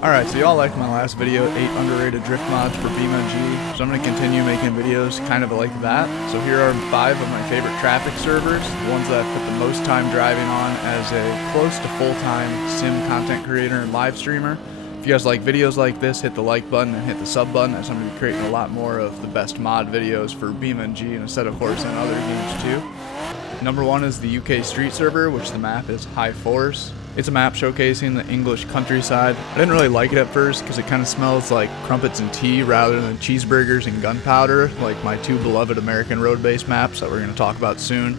Alright, so y'all liked my last video, 8 underrated drift mods for BeamNG, so I'm going to continue making videos kind of like that. So here are 5 of my favorite traffic servers, the ones that I've put the most time driving on as a close to full-time sim content creator and live streamer. If you guys like videos like this, hit the like button and hit the sub button, as I'm going to be creating a lot more of the best mod videos for BeamNG and Assetto Corsa and other games too. Number 1 is the UK Street server, which the map is High Force. It's a map showcasing the English countryside. I didn't really like it at first because it kind of smells like crumpets and tea rather than cheeseburgers and gunpowder, like my 2 beloved American road-based maps that we're going to talk about soon.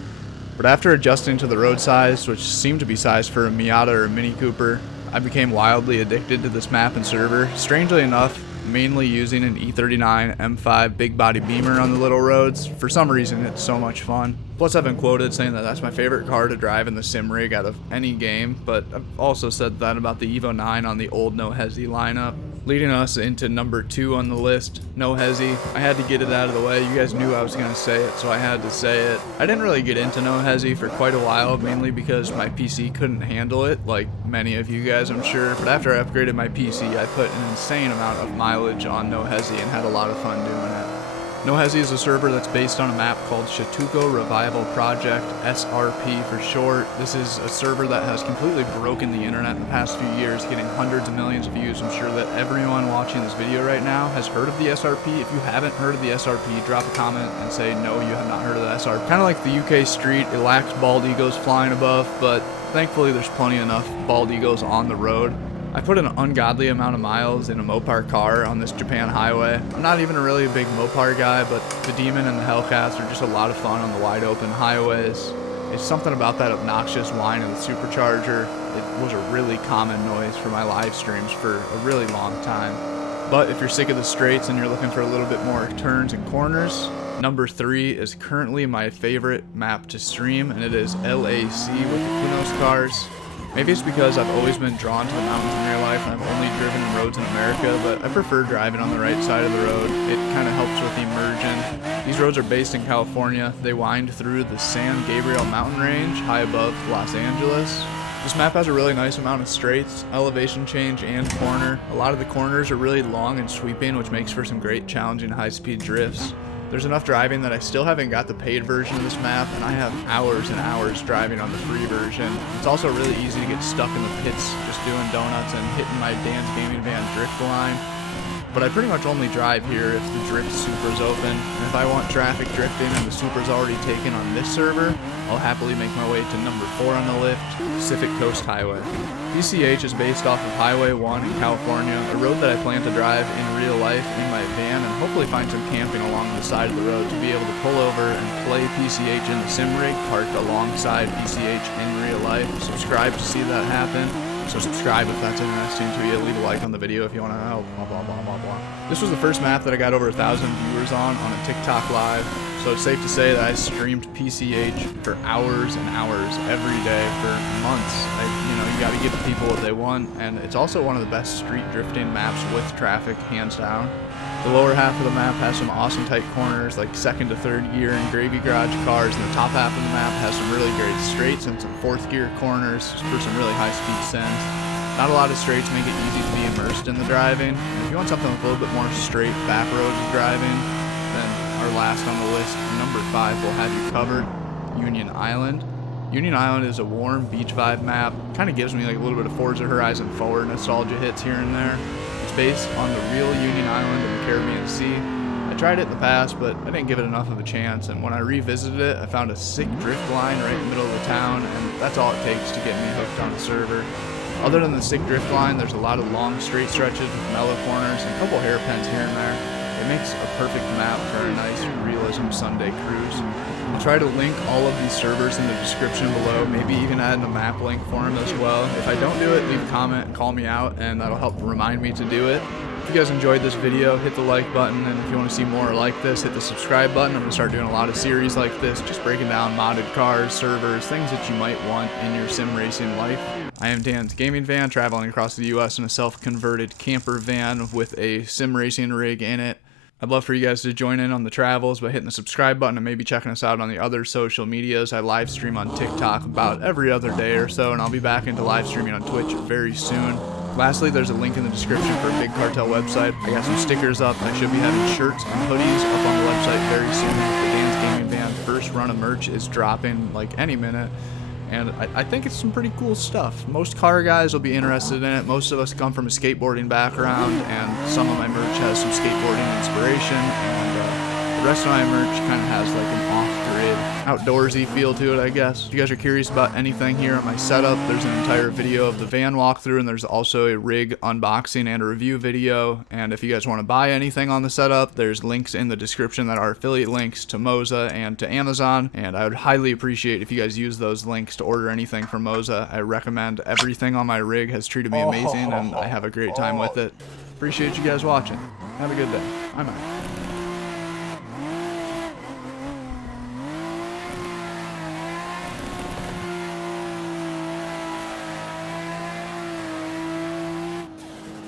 But after adjusting to the road size, which seemed to be sized for a Miata or a Mini Cooper, I became wildly addicted to this map and server. Strangely enough, mainly using an E39 M5 big body Beamer on the little roads. For some reason, it's so much fun. Plus, I've been quoted saying that that's my favorite car to drive in the sim rig out of any game, but I've also said that about the Evo 9 on the old No Hesi lineup. Leading us into number 2 on the list, No Hesi. I had to get it out of the way. You guys knew I was going to say it, so I had to say it. I didn't really get into No Hesi for quite a while, mainly because my PC couldn't handle it, like many of you guys I'm sure. But after I upgraded my PC, I put an insane amount of mileage on No Hesi and had a lot of fun doing it. No Hesi is a server that's based on a map called Shatuko Revival Project, SRP for short. This is a server that has completely broken the internet in the past few years, getting hundreds of millions of views. I'm sure that everyone watching this video right now has heard of the SRP. If you haven't heard of the SRP, drop a comment and say no, you have not heard of the SRP. Kind of like the UK Street, it lacks bald eagles flying above, but thankfully there's plenty enough bald eagles on the road. I put an ungodly amount of miles in a Mopar car on this Japan highway. I'm not even really a big Mopar guy, but the Demon and the Hellcats are just a lot of fun on the wide open highways. It's something about that obnoxious whine of the supercharger. It was a really common noise for my live streams for a really long time. But if you're sick of the straights and you're looking for a little bit more turns and corners, number 3 is currently my favorite map to stream, and it is LAC with the Kunos cars. Maybe it's because I've always been drawn to the mountains in real life and I've only driven in roads in America, but I prefer driving on the right side of the road. It kind of helps with immersion. These roads are based in California. They wind through the San Gabriel mountain range high above Los Angeles. This map has a really nice amount of straights, elevation change, and corner. A lot of the corners are really long and sweeping, which makes for some great challenging high-speed drifts. There's enough driving that I still haven't got the paid version of this map, and I have hours and hours driving on the free version. It's also really easy to get stuck in the pits just doing donuts and hitting my Dan's Gaming Van drift line. But I pretty much only drive here if the drift super's open, and if I want traffic drifting and the super's already taken on this server, I'll happily make my way to number 4 on the list, Pacific Coast Highway. PCH is based off of Highway 1 in California, a road that I plan to drive in real life in my van and hopefully find some camping along the side of the road to be able to pull over and play PCH in the sim rig parked alongside PCH in real life. Subscribe to see that happen. So subscribe if that's interesting to you. Leave a like on the video if you want to help. Blah, blah, blah, blah, blah. This was the first map that I got over 1,000 viewers on a TikTok live. So it's safe to say that I streamed PCH for hours and hours every day for months. You got to give the people what they want, and it's also one of the best street drifting maps with traffic, hands down. The lower half of the map has some awesome tight corners like 2nd to 3rd gear and gravy garage cars, and the top half of the map has some really great straights and some 4th gear corners for some really high speed sends. Not a lot of straights make it easy to be immersed in the driving, and if you want something with a little bit more straight back road driving, then our last on the list, number 5, will have you covered, Union Island. Union Island is a warm beach vibe map, kind of gives me like a little bit of Forza Horizon 4 nostalgia hits here and there. It's based on the real Union Island in the Caribbean Sea. I tried it in the past, but I didn't give it enough of a chance, and when I revisited it, I found a sick drift line right in the middle of the town, and that's all it takes to get me hooked on the server. Other than the sick drift line, there's a lot of long straight stretches with mellow corners and a couple hairpins here and there. It makes a perfect map for a nice realism Sunday cruise. I'll try to link all of these servers in the description below, maybe even add in a map link for them as well. If I don't do it, leave a comment and call me out, and that'll help remind me to do it. If you guys enjoyed this video, hit the like button, and if you want to see more like this, hit the subscribe button. I'm going to start doing a lot of series like this, just breaking down modded cars, servers, things that you might want in your sim racing life. I am Dan's Gaming Van, traveling across the US in a self-converted camper van with a sim racing rig in it. I'd love for you guys to join in on the travels by hitting the subscribe button and maybe checking us out on the other social medias. I live stream on TikTok about every other day or so, and I'll be back into live streaming on Twitch very soon. Lastly, there's a link in the description for a Big Cartel website. I got some stickers up. I should be having shirts and hoodies up on the website very soon. The Dan's Gaming Van first run of merch is dropping like any minute. And I think it's some pretty cool stuff. Most car guys will be interested in it. Most of us come from a skateboarding background, and some of my merch has some skateboarding inspiration, and the rest of my merch kind of has like an off-grid, outdoorsy feel to it, I guess. If you guys are curious about anything here on my setup, there's an entire video of the van walkthrough, and there's also a rig unboxing and a review video. And if you guys want to buy anything on the setup, there's links in the description that are affiliate links to Moza and to Amazon, and I would highly appreciate if you guys use those links to order anything from Moza. I recommend everything on my rig, has treated me amazing, and I have a great time with it. Appreciate you guys watching. Have a good day. I'm out.